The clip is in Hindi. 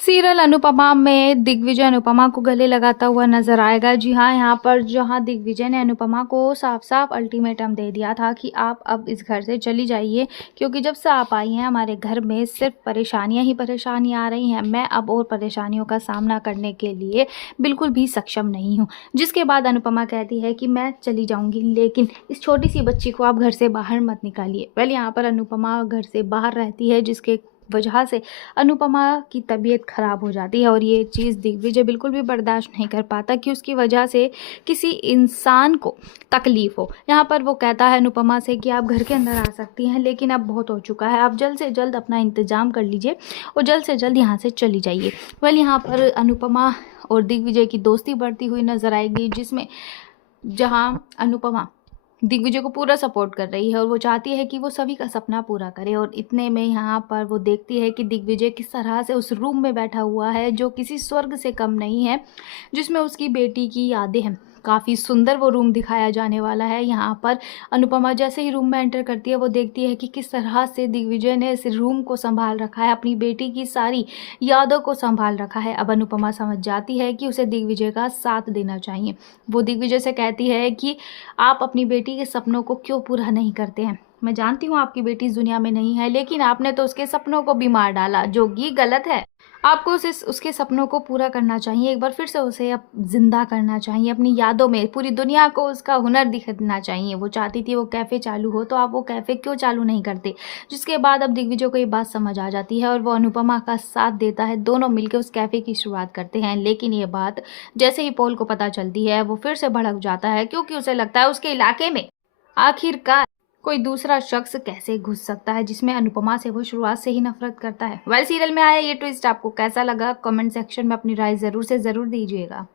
सीरियल अनुपमा में दिग्विजय अनुपमा को गले लगाता हुआ नजर आएगा। जी हाँ, यहाँ पर जहाँ दिग्विजय ने अनुपमा को साफ साफ अल्टीमेटम दे दिया था कि आप अब इस घर से चली जाइए, क्योंकि जब से आप आई हैं हमारे घर में सिर्फ परेशानियां ही परेशानियां आ रही हैं। मैं अब और परेशानियों का सामना करने के लिए बिल्कुल भी सक्षम नहीं हूँ। जिसके बाद अनुपमा कहती है कि मैं चली जाऊँगी, लेकिन इस छोटी सी बच्ची को आप घर से बाहर मत निकालिए। वेल, यहाँ पर अनुपमा घर से बाहर रहती है, जिसके वजह से अनुपमा की तबीयत खराब हो जाती है और ये चीज़ दिग्विजय बिल्कुल भी बर्दाश्त नहीं कर पाता कि उसकी वजह से किसी इंसान को तकलीफ हो। यहाँ पर वो कहता है अनुपमा से कि आप घर के अंदर आ सकती हैं, लेकिन अब बहुत हो चुका है, आप जल्द से जल्द अपना इंतज़ाम कर लीजिए और जल्द से जल्द यहाँ से चली जाइए। वेल, यहाँ पर अनुपमा और दिग्विजय की दोस्ती बढ़ती हुई नजर आएगी, जिसमें जहाँ अनुपमा दिग्विजय को पूरा सपोर्ट कर रही है और वो चाहती है कि वो सभी का सपना पूरा करे। और इतने में यहाँ पर वो देखती है कि दिग्विजय किस तरह से उस रूम में बैठा हुआ है, जो किसी स्वर्ग से कम नहीं है, जिसमें उसकी बेटी की यादें हैं। काफ़ी सुंदर वो रूम दिखाया जाने वाला है। यहाँ पर अनुपमा जैसे ही रूम में एंटर करती है, वो देखती है कि किस तरह से दिग्विजय ने इस रूम को संभाल रखा है, अपनी बेटी की सारी यादों को संभाल रखा है। अब अनुपमा समझ जाती है कि उसे दिग्विजय का साथ देना चाहिए। वो दिग्विजय से कहती है कि आप अपनी बेटी के सपनों को क्यों पूरा नहीं करते हैं। मैं जानती हूँ आपकी बेटी इस दुनिया में नहीं है, लेकिन आपने तो उसके सपनों को भी मार डाला, जो कि गलत है। आपको उसके सपनों को पूरा करना चाहिए, एक बार फिर से उसे अब जिंदा करना चाहिए अपनी यादों में, पूरी दुनिया को उसका हुनर दिखाना चाहिए। वो चाहती थी वो कैफ़े चालू हो, तो आप वो कैफ़े क्यों चालू नहीं करते। जिसके बाद अब दिग्विजय को ये बात समझ आ जाती है और वो अनुपमा का साथ देता है। दोनों मिलकर उस कैफ़े की शुरुआत करते हैं, लेकिन ये बात जैसे ही पॉल को पता चलती है, वो फिर से भड़क जाता है, क्योंकि उसे लगता है उसके इलाके में आखिरकार कोई दूसरा शख्स कैसे घुस सकता है, जिसमें अनुपमा से वो शुरुआत से ही नफरत करता है। वेल, सीरियल में आया ये ट्विस्ट आपको कैसा लगा, कमेंट सेक्शन में अपनी राय ज़रूर से ज़रूर दीजिएगा।